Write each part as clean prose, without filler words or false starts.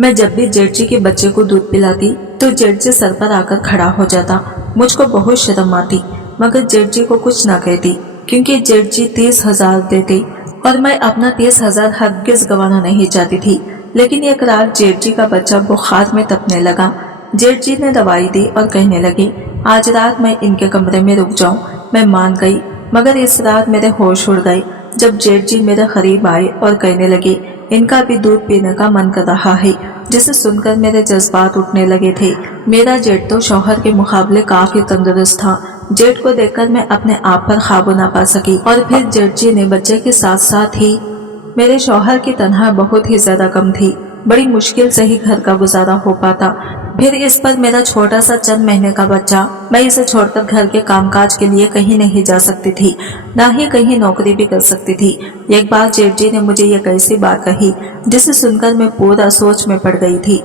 मैं जब भी जेठ जी के बच्चे को दूध पिलाती तो जेठ जी सर पर आकर खड़ा हो जाता। मुझको बहुत शर्म आती, मगर जेठ जी को कुछ ना कहती, क्योंकि जेठ जी 30,000 देते और मैं अपना 30,000 हरगिज गंवाना नहीं चाहती थी। लेकिन एक रात जेठ जी का बच्चा बुखार में तपने लगा। जेठ जी ने दवाई दी और कहने लगे, आज रात मैं इनके कमरे में रुक जाऊं। मैं मान गई, मगर इस रात मेरे होश उड़ गए जब जेठ जी मेरे करीब आए और कहने लगे, इनका भी दूध पीने का मन कर रहा है। जिसे सुनकर मेरे जज्बात उठने लगे थे। मेरा जेठ तो शौहर के मुकाबले काफी तंदुरुस्त था। जेठ को देखकर मैं अपने आप पर काबू ना पा सकी। और फिर जेठ जी ने बच्चे के साथ साथ ही मेरे शौहर की तनख्वाह बहुत ही ज्यादा कम थी। बड़ी मुश्किल से ही घर का गुजारा हो पाता। फिर इस पर मेरा छोटा सा चंद महीने का बच्चा, मैं इसे छोड़कर घर के कामकाज के लिए कहीं नहीं जा सकती थी, ना ही कहीं नौकरी भी कर सकती थी। एक बार जेठ जी ने मुझे ये कैसी बात कही जिसे सुनकर मैं पूरा सोच में पड़ गई थी।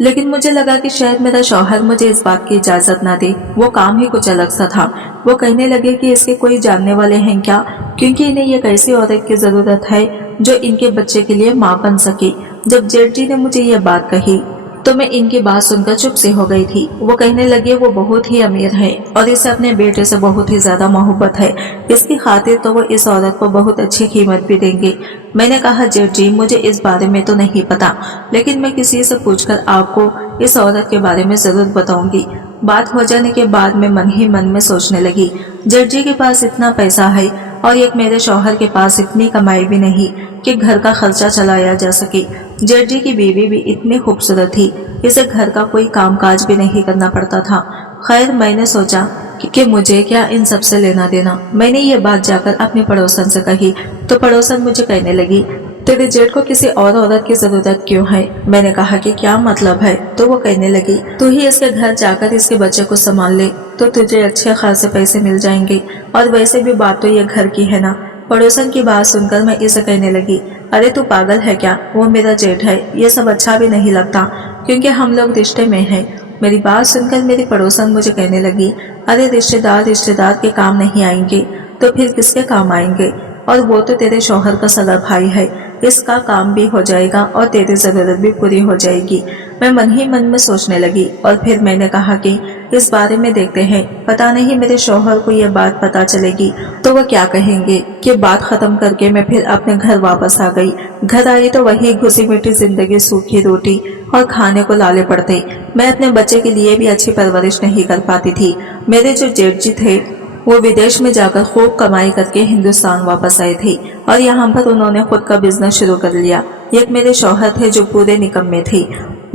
लेकिन मुझे लगा कि शायद मेरा शौहर मुझे इस बात की इजाजत ना दे। वो काम ही कुछ अलग सा था। वो कहने लगे कि इसके कोई जानने वाले हैं क्या, क्योंकि इन्हें एक ऐसी औरत की जरूरत है जो इनके बच्चे के लिए माँ बन सके। जब जेठ जी ने मुझे ये बात कही तो मैं इनकी बात सुनकर चुप से हो गई थी। वो कहने लगे वो बहुत ही अमीर है और इसे अपने बेटे से बहुत ही ज्यादा मोहब्बत है। इसकी खातिर तो वो इस औरत को बहुत अच्छी कीमत भी देंगे। मैंने कहा, जेठ जी मुझे इस बारे में तो नहीं पता, लेकिन मैं किसी से पूछकर आपको इस औरत के बारे में जरूर बताऊंगी। बात हो जाने के बाद मैं मन ही मन में सोचने लगी, जेठ जी के पास इतना पैसा है और एक मेरे शौहर के पास इतनी कमाई भी नहीं कि घर का खर्चा चलाया जा सके। जेठ जी की बीवी भी इतनी खूबसूरत थी, इसे घर का कोई कामकाज भी नहीं करना पड़ता था। खैर, मैंने सोचा कि मुझे क्या इन सब से लेना देना। मैंने ये बात जाकर अपनी पड़ोसन से कही तो पड़ोसन मुझे कहने लगी, तेरे जेठ को किसी और औरत की जरूरत क्यों है? मैंने कहा कि क्या मतलब है? तो वो कहने लगी, तू ही इसके घर जाकर इसके बच्चे को संभाल ले तो तुझे अच्छे खासे पैसे मिल जाएंगे, और वैसे भी बात तो ये घर की है ना। पड़ोसन की बात सुनकर मैं इसे कहने लगी, अरे तू पागल है क्या? वो मेरा जेठ है, ये सब अच्छा भी नहीं लगता क्योंकि हम लोग रिश्ते में हैं। मेरी बात सुनकर मेरी पड़ोसन मुझे कहने लगी, अरे रिश्तेदार के काम नहीं आएंगे तो फिर किसके काम आएंगे? और वो तो तेरे शौहर का सगा भाई है, इसका काम भी हो जाएगा और तेरी जरूरत भी पूरी हो जाएगी। मैं मन ही मन में सोचने लगी और फिर मैंने कहा कि इस बारे में देखते हैं, पता नहीं मेरे शौहर को यह बात पता चलेगी तो वो क्या कहेंगे। कि बात खत्म करके मैं फिर अपने घर वापस आ गई। घर आई तो वही घुसी मिट्टी जिंदगी, सूखी रोटी और खाने को लाले पड़ते। मैं अपने बच्चे के लिए भी अच्छी परवरिश नहीं कर पाती थी। मेरे जो जेठ जी थे वो विदेश में जाकर खूब कमाई करके हिंदुस्तान वापस आए थे और यहाँ पर उन्होंने खुद का बिजनेस शुरू कर लिया। एक मेरे शौहर थे जो पूरे निकम्मे थे,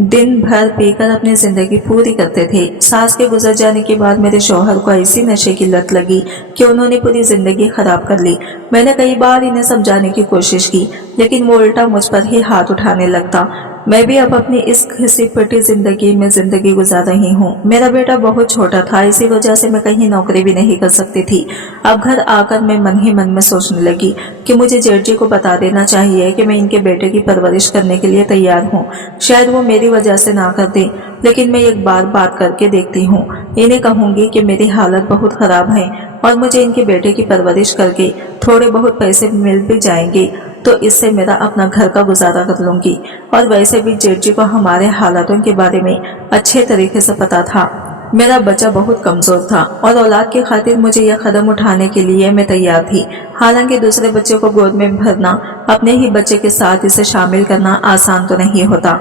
दिन भर पीकर अपनी जिंदगी पूरी करते थे। सास के गुजर जाने के बाद मेरे शौहर को ऐसी नशे की लत लगी कि उन्होंने पूरी जिंदगी खराब कर ली। मैंने कई बार इन्हें समझाने की कोशिश की, लेकिन वो उल्टा मुझ पर ही हाथ उठाने लगता। मैं भी अब अपनी इस घिसी पिटी जिंदगी में जिंदगी गुजार रही हूँ। मेरा बेटा बहुत छोटा था, इसी वजह से मैं कहीं नौकरी भी नहीं कर सकती थी। अब घर आकर मैं मन ही मन में सोचने लगी कि मुझे जेठ जी को बता देना चाहिए कि मैं इनके बेटे की परवरिश करने के लिए तैयार हूँ। शायद वो मेरी वजह से ना कर दे, लेकिन मैं एक बार बात करके देखती हूँ। इन्हें कहूंगी कि मेरी हालत बहुत खराब है और मुझे इनके बेटे की परवरिश करके थोड़े बहुत पैसे मिल भी जाएंगे, तो इससे मेरा अपना घर का गुजारा कर लूंगी। और वैसे भी जेठ जी को हमारे हालातों के बारे में अच्छे तरीके से पता था। मेरा बच्चा बहुत कमजोर था और औलाद की खातिर मुझे यह कदम उठाने के लिए मैं तैयार थी। हालांकि दूसरे बच्चे को गोद में भरना, अपने ही बच्चे के साथ इसे शामिल करना आसान तो नहीं होता,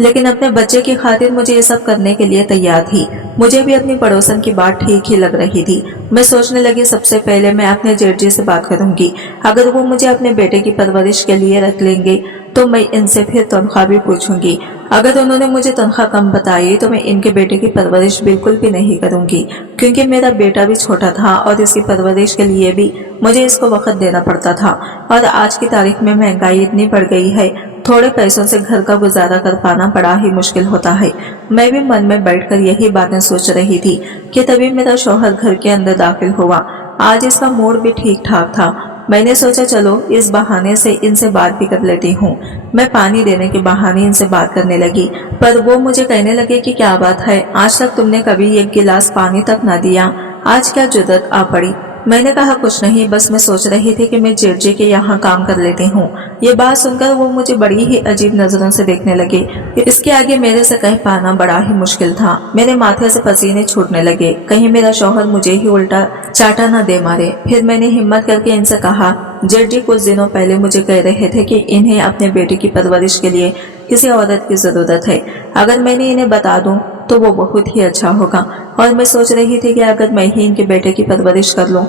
लेकिन अपने बच्चे की खातिर मुझे ये सब करने के लिए तैयार थी। मुझे भी अपनी पड़ोसन की बात ठीक ही लग रही थी। मैं सोचने लगी, सबसे पहले मैं अपने जेठ जी से बात करूंगी। अगर वो मुझे अपने बेटे की परवरिश के लिए रख लेंगे तो मैं इनसे फिर तनख्वाह भी पूछूंगी। अगर उन्होंने मुझे तनख्वाह कम बताई तो मैं इनके बेटे की परवरिश बिल्कुल भी नहीं करूंगी, क्योंकि मेरा बेटा भी छोटा था और इसकी परवरिश के लिए भी मुझे इसको वक्त देना पड़ता था। और आज की तारीख में महंगाई इतनी बढ़ गई है, थोड़े पैसों से घर का गुजारा कर पाना बड़ा ही मुश्किल होता है। मैं भी मन में बैठकर यही बातें सोच रही थी कि तभी मेरा शौहर घर के अंदर दाखिल हुआ। आज इसका मूड भी ठीक ठाक था। मैंने सोचा चलो इस बहाने से इनसे बात भी कर लेती हूँ। मैं पानी देने के बहाने इनसे बात करने लगी, पर वो मुझे कहने लगे कि क्या बात है, आज तक तुमने कभी एक गिलास पानी तक न दिया, आज क्या जुर्रत आ पड़ी? मैंने कहा कुछ नहीं, बस मैं सोच रही थी कि मैं जेठ जी के यहाँ काम कर लेती हूँ। ये बात सुनकर वो मुझे बड़ी ही अजीब नजरों से देखने लगे। इसके आगे मेरे से कह पाना बड़ा ही मुश्किल था। मेरे माथे से पसीने छूटने लगे, कहीं मेरा शौहर मुझे ही उल्टा चाटा न दे मारे। फिर मैंने हिम्मत करके इनसे कहा, जेठ जी कुछ दिनों पहले मुझे कह रहे थे कि इन्हें अपने बेटे की परवरिश के लिए किसी औरत की जरूरत है। अगर मैंने इन्हें बता दूं तो वो बहुत ही अच्छा होगा। और मैं सोच रही थी कि अगर मैं ही इनके बेटे की परवरिश कर लूं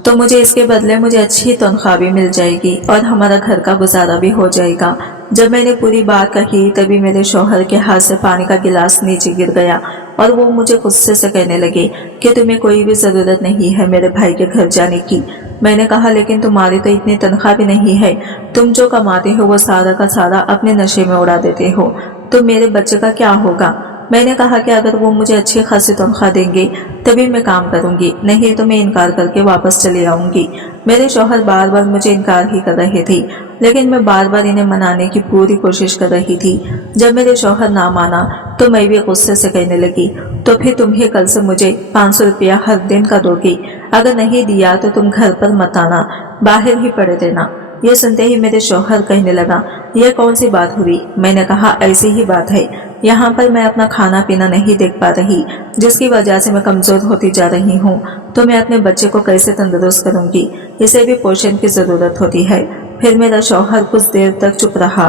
तो मुझे इसके बदले मुझे अच्छी तनख्वाह भी मिल जाएगी और हमारा घर का गुजारा भी हो जाएगा। जब मैंने पूरी बात कही तभी मेरे शौहर के हाथ से पानी का गिलास नीचे गिर गया और वो मुझे गुस्से से कहने लगे कि तुम्हें कोई भी जरूरत नहीं है मेरे भाई के घर जाने की। मैंने कहा, लेकिन तुम्हारी तो इतनी तनख्वाह भी नहीं है, तुम जो कमाते हो वो सारा का सारा अपने नशे में उड़ा देते हो, तो मेरे बच्चे का क्या होगा। मैंने कहा कि अगर वो मुझे अच्छी खासी तनख्वाह देंगे तभी मैं काम करूंगी, नहीं तो मैं इनकार करके वापस चली आऊंगी। मेरे शौहर बार बार मुझे इनकार ही कर रहे थे, लेकिन मैं बार बार इन्हें मनाने की पूरी कोशिश कर रही थी। जब मेरे शौहर ना माना तो मैं भी गुस्से से कहने लगी, तो फिर तुम्हें कल से मुझे 500 रुपया हर दिन का दोगी, अगर नहीं दिया तो तुम घर पर मत आना, बाहर ही पड़े देना। यह सुनते ही मेरे शौहर कहने लगा, यह कौन सी बात हुई। मैंने कहा, ऐसी ही बात है, यहाँ पर मैं अपना खाना पीना नहीं देख पा रही, जिसकी वजह से मैं कमजोर होती जा रही हूँ, तो मैं अपने बच्चे को कैसे तंदुरुस्त करूंगी, इसे भी पोषण की जरूरत होती है। फिर मेरा शौहर कुछ देर तक चुप रहा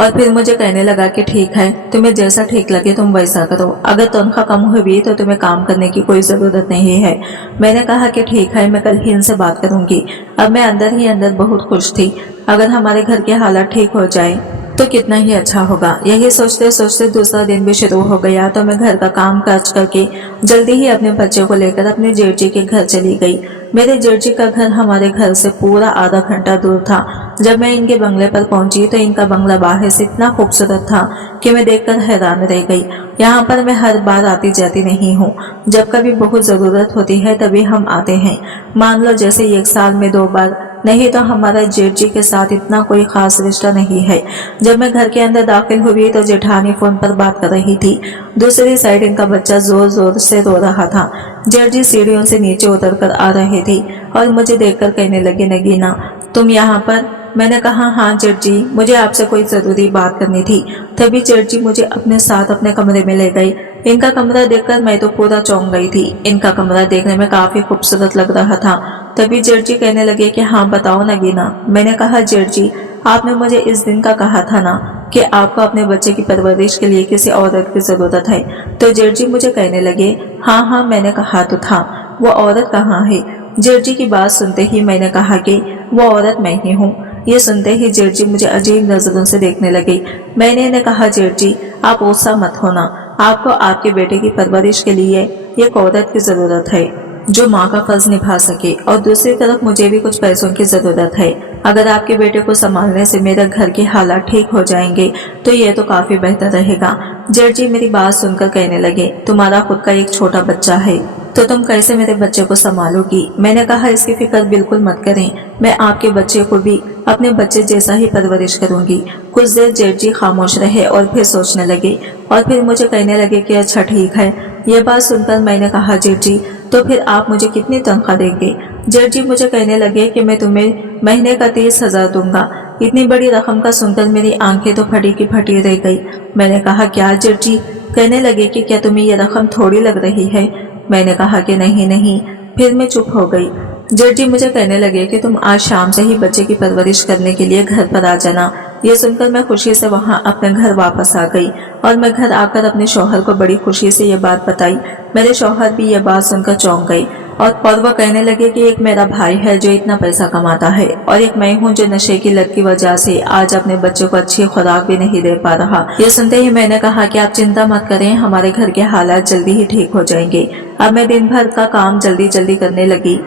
और फिर मुझे कहने लगा कि ठीक है, तुम्हें जैसा ठीक लगे तुम वैसा करो, अगर तनख्वाह कम हुई तो तुम्हें काम करने की कोई जरूरत नहीं है। मैंने कहा कि ठीक है, मैं कल ही इनसे बात करूंगी। अब मैं अंदर ही अंदर बहुत खुश थी, अगर हमारे घर के हालात ठीक हो जाए तो कितना ही अच्छा होगा। यही सोचते सोचते दूसरा दिन भी शुरू हो गया, तो मैं घर का काम काज करके जल्दी ही अपने बच्चे को लेकर अपने जेठ जी के घर चली गई। मेरे जेठ जी का घर हमारे घर से पूरा आधा घंटा दूर था। जब मैं इनके बंगले पर पहुंची तो इनका बंगला बाहर से इतना खूबसूरत था कि मैं देखकर हैरान रह गई। यहाँ पर मैं हर बार आती जाती नहीं हूँ, जब कभी बहुत जरूरत होती है तभी हम आते हैं। मान लो जैसे एक साल में 2 बार, नहीं तो हमारा जेठ जी के साथ इतना कोई खास रिश्ता नहीं है। जब मैं घर के अंदर दाखिल हुई तो जेठानी फोन पर बात कर रही थी, दूसरी साइड इनका बच्चा जोर जोर से रो रहा था। जेठ जी सीढ़ियों से नीचे उतर कर आ रहे थे और मुझे देखकर कहने लगे, नगीना तुम यहाँ पर। मैंने कहा, हाँ जेठ जी, मुझे आपसे कोई जरूरी बात करनी थी। तभी जेठ जी मुझे अपने साथ अपने कमरे में ले गए। इनका कमरा देखकर मैं तो पूरा चौंक गई थी। इनका कमरा देखने में काफी खूबसूरत लग रहा था। तभी जेठ जी कहने लगे कि हाँ बताओ नगीना। मैंने कहा, जेठ जी आपने मुझे इस दिन का कहा था ना कि आपको अपने बच्चे की परवरिश के लिए किसी औरत की जरूरत है। तो जेठ जी मुझे कहने लगे, हाँ हाँ मैंने कहा तो था, वो औरत कहाँ है। जेठ जी की बात सुनते ही मैंने कहा कि वो औरत मैं ही हूँ। ये सुनते ही जेठ जी मुझे अजीब नजरों से देखने लगे। मैंने इन्हें कहा, जेठ जी आप गुस्सा मत होना, आपको आपके बेटे की परवरिश के लिए एक औरत की जरूरत है जो माँ का फर्ज निभा सके, और दूसरी तरफ मुझे भी कुछ पैसों की जरूरत है। अगर आपके बेटे को संभालने से मेरे घर के हालात ठीक हो जाएंगे तो ये तो काफी बेहतर रहेगा। जेठ जी मेरी बात सुनकर कहने लगे, तुम्हारा खुद का एक छोटा बच्चा है तो तुम कैसे मेरे बच्चे को संभालोगी। मैंने कहा, इसकी फिक्र बिल्कुल मत करें, मैं आपके बच्चे को भी अपने बच्चे जैसा ही परवरिश करूंगी। कुछ देर जेठ जी खामोश रहे और फिर सोचने लगे और फिर मुझे कहने लगे कि अच्छा ठीक है। यह बात सुनकर मैंने कहा, जेठ जी तो फिर आप मुझे कितनी तनख्वाह देंगे। जेठ जी मुझे कहने लगे कि मैं तुम्हें महीने का 30,000 दूंगा। इतनी बड़ी रकम का सुनकर मेरी आंखें तो फटी की फटी रह गई। मैंने कहा, क्या जेठ जी। कहने लगे कि क्या तुम्हें यह रकम थोड़ी लग रही है। मैंने कहा कि नहीं नहीं। फिर मैं चुप हो गई। जेठ जी मुझे कहने लगे कि तुम आज शाम से ही बच्चे की परवरिश करने के लिए घर पर आ जाना। ये सुनकर मैं खुशी से वहां अपने घर वापस आ गई और मैं घर आकर अपने शौहर को बड़ी खुशी से ये बात बताई। मेरे शौहर भी ये बात सुनकर चौंक गई और वह कहने लगे कि एक मेरा भाई है जो इतना पैसा कमाता है और एक मैं हूँ जो नशे की लत की वजह से आज अपने बच्चे को अच्छी खुराक भी नहीं दे पा रहा। ये सुनते ही मैंने कहा कि आप चिंता मत करें, हमारे घर के हालात जल्दी ही ठीक हो जाएंगे। अब मैं दिन भर का काम जल्दी जल्दी करने लगी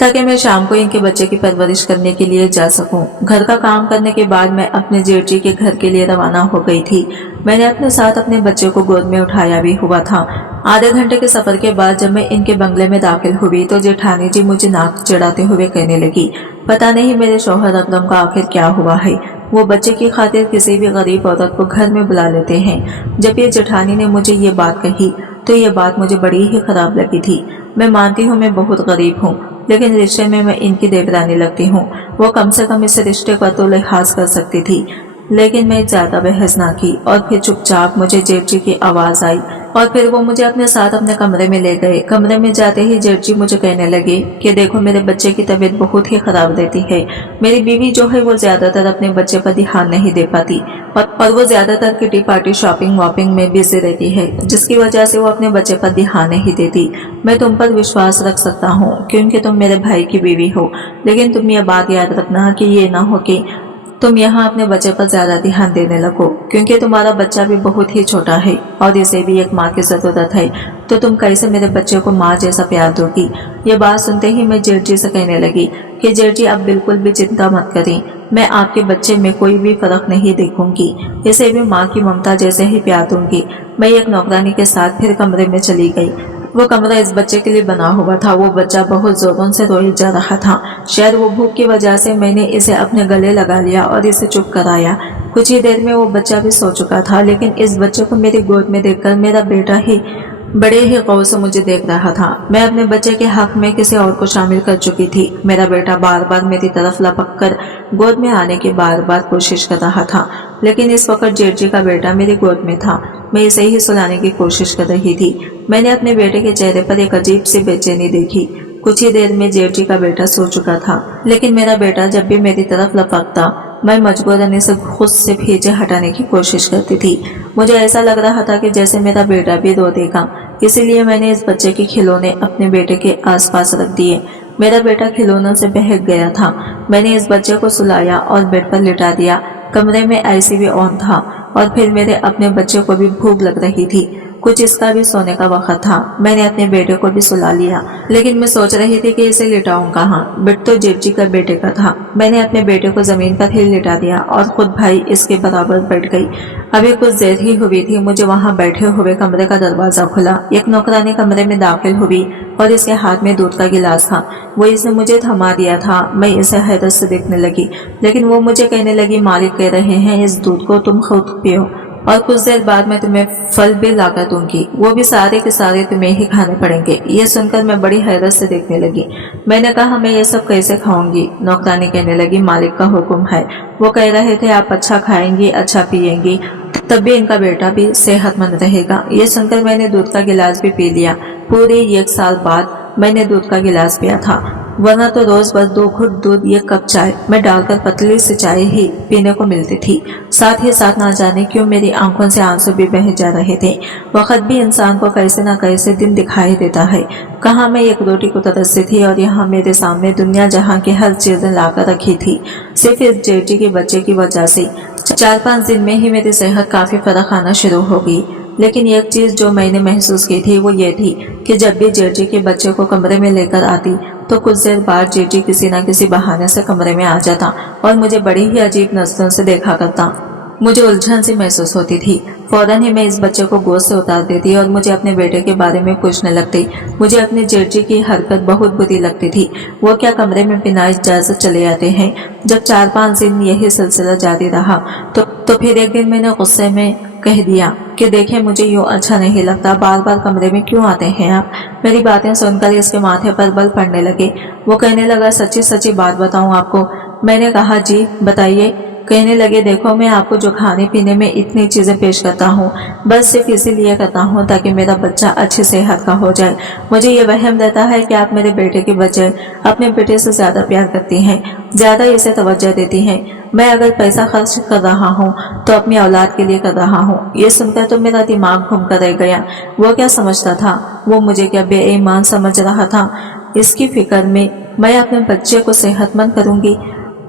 ताकि मैं शाम को इनके बच्चे की परवरिश करने के लिए जा सकूं। घर का काम करने के बाद मैं अपने जेठ जी के घर के लिए रवाना हो गई थी। मैंने अपने साथ अपने बच्चे को गोद में उठाया भी हुआ था। आधे घंटे के सफर के बाद जब मैं इनके बंगले में दाखिल हुई तो जेठानी जी मुझे नाक चिढ़ाते हुए कहने लगी, पता नहीं मेरे शौहर अकरम का आखिर क्या हुआ है, वो बच्चे की खातिर किसी भी गरीब औरत को घर में बुला लेते हैं। जब ये जेठानी ने मुझे ये बात कही तो ये बात मुझे बड़ी ही खराब लगी थी। मैं मानती हूँ मैं बहुत गरीब हूँ, लेकिन रिश्ते में मैं इनकी देवरानी लगती हूँ। वो कम से कम इस रिश्ते का तो लिहाज कर सकती थी, लेकिन मैं ज्यादा बहस ना की और फिर चुपचाप मुझे जेठ जी की आवाज आई और फिर वो मुझे अपने साथ अपने कमरे में ले गए। कमरे में जाते ही जेठ जी मुझे कहने लगे कि देखो मेरे बच्चे की तबीयत बहुत ही खराब रहती है। मेरी बीवी जो है वो ज्यादातर अपने बच्चे पर ध्यान नहीं दे पाती और वो ज्यादातर किटी पार्टी शॉपिंग वॉपिंग में बिजी रहती है, जिसकी वजह से वो अपने बच्चे पर ध्यान नहीं देती। मैं तुम पर विश्वास रख सकता हूँ क्योंकि तुम मेरे भाई की बीवी हो, लेकिन तुम ये बात याद रखना कि ये ना हो कि तुम यहाँ अपने बच्चे पर ज्यादा ध्यान देने लगो, क्योंकि तुम्हारा बच्चा भी बहुत ही छोटा है और इसे भी एक माँ की जरूरत है। तो तुम कैसे मेरे बच्चे को माँ जैसा प्यार दोगी? ये बात सुनते ही मैं जेठ जी से कहने लगी कि जेठ जी आप बिल्कुल भी चिंता मत करें, मैं आपके बच्चे में कोई भी फर्क नहीं देखूंगी, इसे भी माँ की ममता जैसे ही प्यार दूंगी। मैं एक नौकरानी के साथ फिर कमरे में चली गई। वो कमरा इस बच्चे के लिए बना हुआ था। वो बच्चा बहुत जोरों से रोए जा रहा था। शायद वो भूख की वजह से मैंने इसे अपने गले लगा लिया और इसे चुप कराया। कुछ ही देर में वो बच्चा भी सो चुका था, लेकिन इस बच्चे को मेरी गोद में देखकर मेरा बेटा ही बड़े ही गौर से मुझे देख रहा था। मैं अपने बच्चे के हक में किसी और को शामिल कर चुकी थी। मेरा बेटा बार बार मेरी तरफ लपक कर गोद में आने की बार बार कोशिश कर रहा था, लेकिन इस वक्त जेठ जी का बेटा मेरी गोद में था। मैं इसे ही सुलाने की कोशिश कर रही थी। मैंने अपने बेटे के चेहरे पर एक अजीब सी बेचैनी देखी। कुछ ही देर में जेठ जी का बेटा सो चुका था, लेकिन मेरा बेटा जब भी मेरी तरफ लपकता मैं मजबूरन इसे खुद से पीछे हटाने की कोशिश करती थी। मुझे ऐसा लग रहा था कि जैसे मेरा बेटा भी रो देगा, इसीलिए मैंने इस बच्चे के खिलौने अपने बेटे के आसपास रख दिए। मेरा बेटा खिलौनों से बहक गया था। मैंने इस बच्चे को सुलाया और बेड पर लिटा दिया। कमरे में आईसी भी ऑन था और फिर मेरे अपने बच्चे को भी भूख लग रही थी। कुछ इसका भी सोने का वक्त था। मैंने अपने बेटे को भी सुला लिया, लेकिन मैं सोच रही थी कि इसे लिटाऊं कहाँ। बेड तो जेठ जी का बेटे का था। मैंने अपने बेटे को जमीन पर ही लिटा दिया और खुद भाई इसके बराबर बैठ गई। अभी कुछ देर ही हुई थी, मुझे वहाँ बैठे हुए कमरे का दरवाजा खुला। एक नौकरानी कमरे में दाखिल हुई और इसके हाथ में दूध का गिलास था। वो इसने मुझे थमा दिया था। मैं इसे हैरत से देखने लगी, लेकिन वो मुझे कहने लगी मालिक कह रहे हैं इस दूध को तुम खुद पियो और कुछ देर बाद मैं तुम्हें फल भी लाकर दूंगी, वो भी सारे के सारे तुम्हें ही खाने पड़ेंगे। ये सुनकर मैं बड़ी हैरत से देखने लगी। मैंने कहा मैं ये सब कैसे खाऊंगी? नौकरानी कहने लगी मालिक का हुक्म है। वो कह रहे थे आप अच्छा खाएंगी, अच्छा पिएंगी, तब भी इनका बेटा भी सेहतमंद रहेगा। ये सुनकर मैंने दूध का गिलास भी पी लिया। पूरे 1 साल बाद मैंने दूध का गिलास पिया था, वरना तो रोज बस 2 घुट दूध 1 कप चाय में डालकर पतली सी चाय ही पीने को मिलती थी। साथ ही साथ ना जाने क्यों मेरी आंखों से आंसू भी बह जा रहे थे। वक्त भी इंसान को कैसे न कैसे दिन दिखाई देता है। कहाँ मैं एक रोटी को तरसती थी और यहाँ मेरे सामने दुनिया जहाँ की हर चीजें लाकर रखी थी, सिर्फ इस जेठ जी के बच्चे की वजह से। 4-5 दिन में ही मेरी सेहत काफी फर्क आना शुरू हो गई। लेकिन एक चीज जो मैंने महसूस की थी वो ये थी कि जब भी जेठ जी के बच्चे को कमरे में लेकर आती तो कुछ देर बाद जेठ जी किसी न किसी बहाने से कमरे में आ जाता और मुझे बड़ी ही अजीब नजरों से देखा करता। मुझे उलझन सी महसूस होती थी। फौरन ही मैं इस बच्चे को गोद से उतार देती और मुझे अपने बेटे के बारे में पूछने लगती। मुझे अपने जेठ जी की हरकत बहुत बुरी लगती थी। वो क्या कमरे में बिना इजाजत चले आते हैं? जब 4-5 दिन यही सिलसिला जारी रहा तो फिर एक दिन मैंने गुस्से में कह दिया कि देखें मुझे यूँ अच्छा नहीं लगता, बार बार कमरे में क्यों आते हैं आप? मेरी बातें सुनकर इसके माथे पर बल पड़ने लगे। वो कहने लगा सच्ची सच्ची बात बताऊं आपको? मैंने कहा जी बताइए। कहने लगे देखो मैं आपको जो खाने पीने में इतनी चीजें पेश करता हूँ बस सिर्फ इसीलिए करता हूँ ताकि मेरा बच्चा अच्छी सेहत का हो जाए। मुझे ये वहम रहता है कि आप मेरे बेटे के बजाय अपने बेटे से ज्यादा प्यार करती हैं, ज्यादा इसे तवज्जो देती हैं। मैं अगर पैसा खर्च कर रहा हूँ तो अपनी औलाद के लिए कर रहा हूँ। ये सुनकर तो मेरा दिमाग घूम कर रह गया। वो क्या समझता था? वो मुझे क्या बेईमान समझ रहा था? इसकी फिक्र में मैं अपने बच्चे को सेहतमंद करूंगी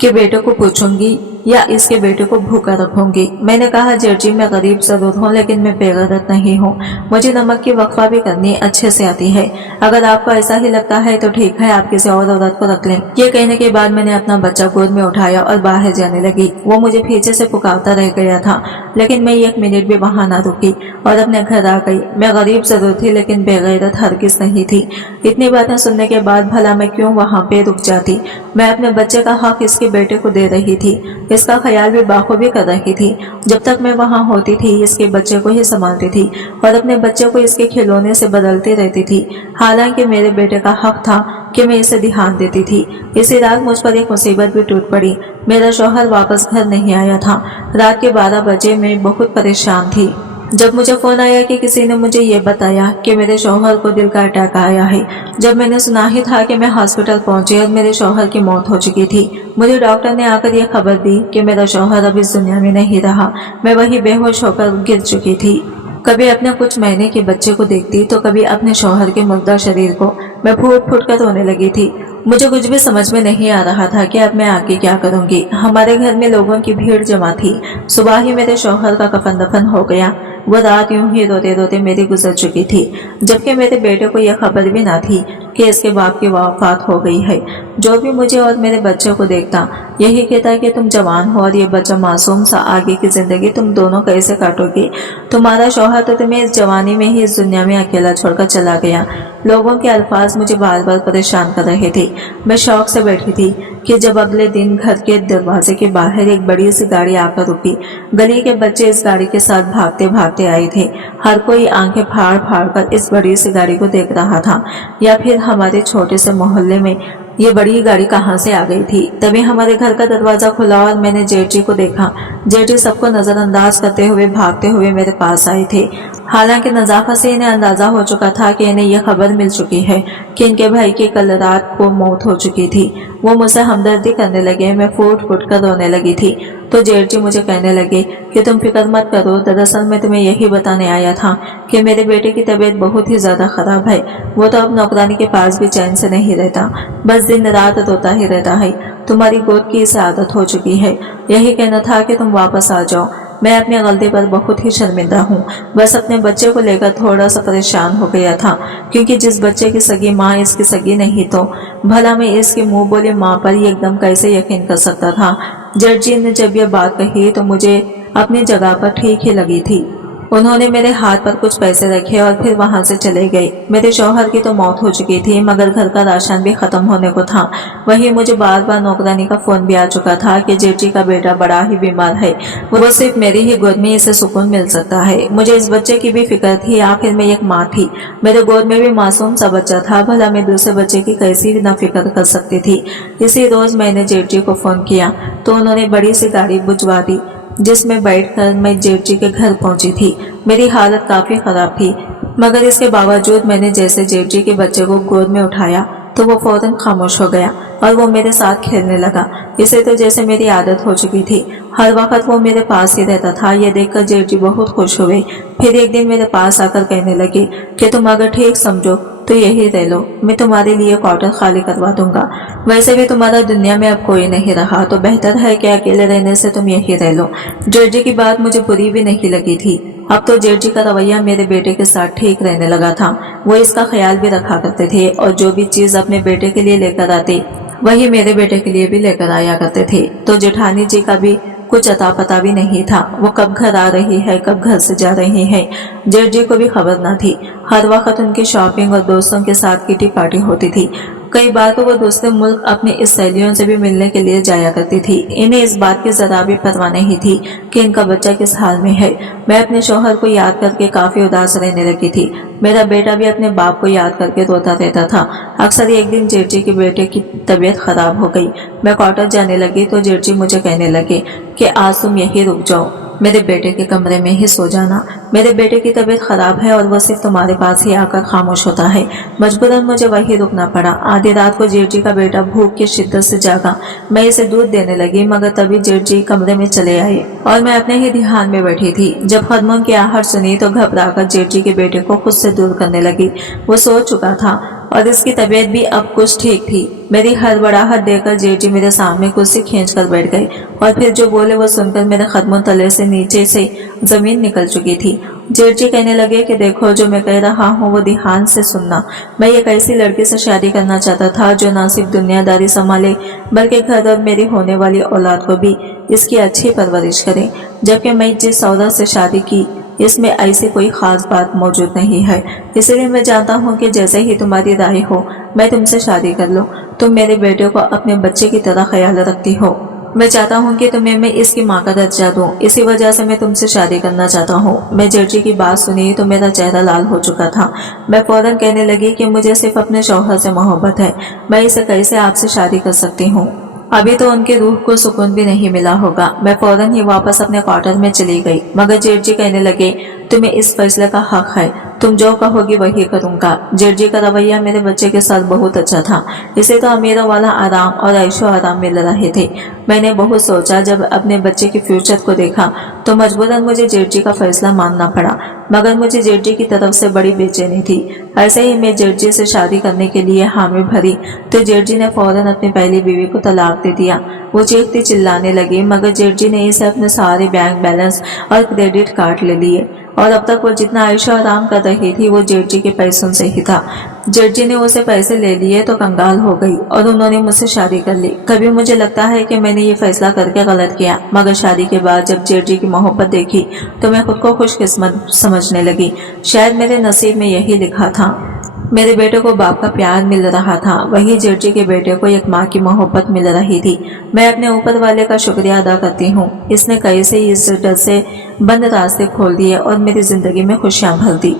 कि बेटे को पूछूंगी या इसके बेटे को भूखा रखूंगी? मैंने कहा जेठ जी मैं गरीब जरूर हूँ लेकिन मैं बेगैरत नहीं हूँ। मुझे नमक की वक्फा भी करनी अच्छे से आती है। अगर आपको ऐसा ही लगता है तो ठीक है, आप किसी और औरत को रख लें। ये कहने के बाद मैंने अपना बच्चा गोद में उठाया और बाहर जाने लगी। वो मुझे पीछे से पुकारता रह गया था, लेकिन मैं 1 मिनट भी वहां ना रुकी और अपने घर आ गई। मैं गरीब जरूर थी लेकिन बेगैरत हरगिज नहीं थी। इतनी बातें सुनने के बाद भला मैं क्यों वहां पे रुक जाती? मैं अपने बच्चे का हक इसके बेटे को दे रही थी। اس کا خیال بھی بخوبی کر رہی تھی۔ جب تک میں وہاں ہوتی تھی اس کے بچے کو ہی سنبھالتی تھی اور اپنے بچے کو اس کے کھلونے سے بدلتی رہتی تھی، حالانکہ میرے بیٹے کا حق تھا کہ میں اسے دھیان دیتی تھی۔ اسی رات مجھ پر ایک مصیبت بھی ٹوٹ پڑی۔ میرا شوہر واپس گھر نہیں آیا تھا۔ رات کے 12 بجے میں بہت پریشان تھی جب مجھے فون آیا کہ کسی نے مجھے یہ بتایا کہ میرے شوہر کو دل کا اٹیک آیا ہے۔ جب میں نے سنا ہی تھا کہ میں ہاسپٹل پہنچی اور میرے شوہر کی موت ہو چکی تھی، مجھے ڈاکٹر نے آ کر یہ خبر دی کہ میرا شوہر اب اس دنیا میں نہیں رہا۔ میں وہی بے ہوش ہو کر گر چکی تھی۔ کبھی اپنے کچھ مہینے کے بچے کو دیکھتی تو کبھی اپنے شوہر کے مردہ شریر کو۔ میں پھوٹ پھوٹ کر رونے لگی تھی۔ مجھے کچھ بھی سمجھ میں نہیں آ رہا تھا کہ اب میں آگے کیا کروں گی۔ ہمارے گھر میں لوگوں کی بھیڑ جمع تھی۔ صبح ہی میرے شوہر کا کفن دفن ہو گیا۔ وہ رات یوں ہی روتے روتے میری گزر چکی تھی، جبکہ میرے بیٹے کو یہ خبر بھی نہ تھی کہ اس کے باپ کی وفات ہو گئی ہے۔ جو بھی مجھے اور میرے بچے کو دیکھتا یہی کہتا کہ تم جوان ہو اور یہ بچہ معصوم سا، آگے کی زندگی تم دونوں کیسے کاٹو گے؟ تمہارا شوہر تو تمہیں اس جوانی میں ہی اس دنیا میں اکیلا چھوڑ کر چلا گیا۔ لوگوں کے الفاظ مجھے بار بار پریشان کر رہے تھے۔ میں شوق سے بیٹھی تھی کہ جب اگلے دن گھر کے دروازے کے باہر ایک بڑی سی گاڑی آ کر رکی۔ گلی کے بچے اس گاڑی کے ساتھ بھاگتے بھاگتے آئے تھے۔ ہر کوئی آنکھیں پھاڑ پھاڑ کر اس بڑی سی گاڑی کو دیکھ رہا تھا، یا پھر ہمارے چھوٹے سے محلے میں یہ بڑی گاڑی کہاں سے آ گئی تھی۔ تبھی ہمارے گھر کا دروازہ کھلا اور میں نے جیٹ جی کو دیکھا۔ جیٹ جی سب کو نظر انداز کرتے ہوئے بھاگتے ہوئے میرے پاس آئے تھے۔ حالانکہ نظافت سے انہیں اندازہ ہو چکا تھا کہ انہیں یہ خبر مل چکی ہے کہ ان کے بھائی کی کل رات کو موت ہو چکی تھی۔ وہ مجھ سے ہمدردی کرنے لگے۔ میں پھوٹ پھوٹ کر رونے لگی تھی تو جیٹ جی مجھے کہنے لگے کہ تم فکر مت کرو، دراصل میں تمہیں یہی بتانے آیا تھا کہ میرے بیٹے کی طبیعت بہت ہی زیادہ خراب ہے۔ وہ تو اب نوکرانی کے پاس بھی چین سے نہیں رہتا، بس دن رات روتا ہی رہتا ہے۔ تمہاری گود کی اسے عادت ہو چکی ہے۔ یہی کہنا تھا کہ تم واپس آ جاؤ۔ میں اپنی غلطی پر بہت ہی شرمندہ ہوں، بس اپنے بچے کو لے کر تھوڑا سا پریشان ہو گیا تھا، کیونکہ جس بچے کی سگی ماں اس کی سگی نہیں تو بھلا میں اس کی منہ بولی ماں پر ایک دم کیسے یقین کر سکتا تھا۔ جج جی نے جب یہ بات کہی تو مجھے اپنی جگہ پر ٹھیک ہی لگی تھی۔ انہوں نے میرے ہاتھ پر کچھ پیسے رکھے اور پھر وہاں سے چلے گئے۔ میرے شوہر کی تو موت ہو چکی تھی، مگر گھر کا راشن بھی ختم ہونے کو تھا۔ وہی مجھے بار بار نوکرانی کا فون بھی آ چکا تھا کہ جیٹ جی کا بیٹا بڑا ہی بیمار ہے، وہ صرف میری ہی گود میں اسے سکون مل سکتا ہے۔ مجھے اس بچے کی بھی فکر تھی، آخر میں ایک ماں تھی، میرے گود میں بھی معصوم سا بچہ تھا، بھلا میں دوسرے بچے کی کیسی نہ فکر کر سکتی تھی۔ اسی روز میں نے جیٹ جی کو فون کیا تو انہوں نے بڑی سی گاڑی بھجوا دی، جس میں بیٹھ کر میں جیٹ جی کے گھر پہنچی تھی۔ میری حالت کافی خراب تھی، مگر اس کے باوجود میں نے جیسے جیٹ جی کے بچے کو گود میں اٹھایا تو وہ فوراً خاموش ہو گیا اور وہ میرے ساتھ کھیلنے لگا۔ اسے تو جیسے میری عادت ہو چکی تھی، ہر وقت وہ میرے پاس ہی رہتا تھا۔ یہ دیکھ کر جیٹ جی بہت خوش ہوئے۔ پھر ایک دن میرے پاس آ کر کہنے لگے کہ تم اگر ٹھیک سمجھو تو یہی رہ لو، میں تمہارے لیے کوارٹر خالی کروا دوں گا۔ ویسے بھی تمہارا دنیا میں اب کوئی نہیں رہا، تو بہتر ہے کہ اکیلے رہنے سے تم یہی رہ لو۔ جیٹ جی کی بات مجھے بری بھی نہیں لگی تھی۔ اب تو جیٹ جی کا رویہ میرے بیٹے کے ساتھ ٹھیک رہنے لگا تھا۔ وہ اس کا خیال بھی رکھا کرتے تھے اور جو بھی چیز اپنے بیٹے کے لیے لے کر آتے وہی میرے بیٹے کے لیے بھی لے کر آیا کرتے تھے۔ تو جیٹھانی جی کا بھی کچھ اتا پتا بھی نہیں تھا، وہ کب گھر آ رہی ہے کب گھر سے جا رہی ہے، جیٹ جی کو بھی خبر نہ تھی۔ ہر وقت ان کی شاپنگ اور دوستوں کے ساتھ کٹی پارٹی ہوتی تھی۔ کئی بار تو وہ دوسرے ملک اپنی اس سہیلیوں سے بھی ملنے کے لیے جایا کرتی تھی۔ انہیں اس بات کی ذرا بھی پرواہ نہیں تھی کہ ان کا بچہ کس حال میں ہے۔ میں اپنے شوہر کو یاد کر کے کافی اداس رہنے لگی تھی۔ میرا بیٹا بھی اپنے باپ کو یاد کر کے روتا رہتا تھا۔ اکثر ایک دن جیٹ جی کے بیٹے کی طبیعت خراب ہو گئی۔ میں کوارٹر جانے لگی تو جیٹ جی مجھے کہنے لگے کہ آج تم یہی رک جاؤ، میرے بیٹے کے کمرے میں ہی سو جانا۔ میرے بیٹے کی طبیعت خراب ہے اور وہ صرف تمہارے پاس ہی آ کر خاموش ہوتا ہے۔ مجبوراً مجھے وہی رکنا پڑا۔ آدھی رات کو جیٹ جی کا بیٹا بھوک کی شدت سے جاگا۔ میں اسے دودھ دینے لگی، مگر تبھی جیٹ جی کمرے میں چلے آئے اور میں اپنے ہی دھیان میں بیٹھی تھی۔ جب قدموں کی آہٹ سنی تو گھبرا کر جیٹ جی کے بیٹے کو خود سے دور کرنے لگی۔ وہ سو چکا تھا اور اس کی طبیعت بھی اب کچھ ٹھیک تھی۔ میری ہڑبڑاہٹ دیکھ کر جیٹ جی میرے سامنے کرسی کھینچ کر بیٹھ گئے اور پھر جو بولے وہ سن کر میرے قدموں تلے سے نیچے سے زمین نکل چکی تھی۔ جیٹ جی کہنے لگے کہ دیکھو، جو میں کہہ رہا ہوں وہ دھیان سے سننا۔ میں ایک ایسی لڑکی سے شادی کرنا چاہتا تھا جو نہ صرف دنیا داری سنبھالے بلکہ گھر اور میری ہونے والی اولاد کو بھی اس کی اچھی پرورش کرے۔ جبکہ میں جس عورت سے شادی کی اس میں ایسی کوئی خاص بات موجود نہیں ہے، اس لیے میں جانتا ہوں کہ جیسے ہی تمہاری رائے ہو میں تم سے شادی کر لوں۔ تم میرے بیٹے کو اپنے بچے کی طرح خیال رکھتی ہو मैं चाहता हूँ कि तुम्हें मैं इसकी माँ का दर्जा दूँ, इसी वजह से मैं तुमसे शादी करना चाहता हूँ। मैं जेठ जी की बात सुनी तो मेरा चेहरा लाल हो चुका था। मैं फौरन कहने लगी कि मुझे सिर्फ अपने शौहर से मोहब्बत है, मैं इसे कैसे आपसे शादी कर सकती हूँ। अभी तो उनकी रूह को सुकून भी नहीं मिला होगा। मैं फौरन ही वापस अपने क्वार्टर में चली गई, मगर जेठ जी कहने लगे, तुम्हें इस फैसले का हक है, तुम जो कहोगी वही करूंगा। जेठ जी का रवैया मेरे बच्चे के साथ बहुत अच्छा था, इसे तो अमीरों वाला आराम और ऐशो आराम मिल रहे थे। मैंने बहुत सोचा, जब अपने बच्चे के फ्यूचर को देखा तो मजबूरन मुझे जेठ जी का फैसला मानना पड़ा, मगर मुझे जेठ जी की तरफ से बड़ी बेचैनी थी। ऐसे ही मैं जेठ जी से शादी करने के लिए हामी भरी तो जेठ जी ने फौरन अपनी पहली बीवी को तलाक दे दिया। वो चीखती चिल्लाने लगी, मगर जेठ जी ने इसे अपने सारे बैंक बैलेंस और क्रेडिट कार्ड ले लिए, और अब तक वो जितना ऐशो आराम कर रही थी वो जेठ जी के पैसों से ही था। जेठ जी ने उसे पैसे ले लिए तो कंगाल हो गई और उन्होंने मुझसे शादी कर ली। कभी मुझे लगता है कि मैंने ये फैसला करके गलत किया, मगर शादी के बाद जब जेठ जी की मोहब्बत देखी तो मैं खुद को खुशकिस्मत समझने लगी। शायद मेरे नसीब में यही लिखा था। मेरे बेटे को बाप का प्यार मिल रहा था, वही जेठ जी के बेटे को एक माँ की मोहब्बत मिल रही थी। मैं अपने ऊपर वाले का शुक्रिया अदा करती हूँ, इसने कैसे इस डर से बंद रास्ते खोल दिए और मेरी जिंदगी में खुशियाँ भर दी।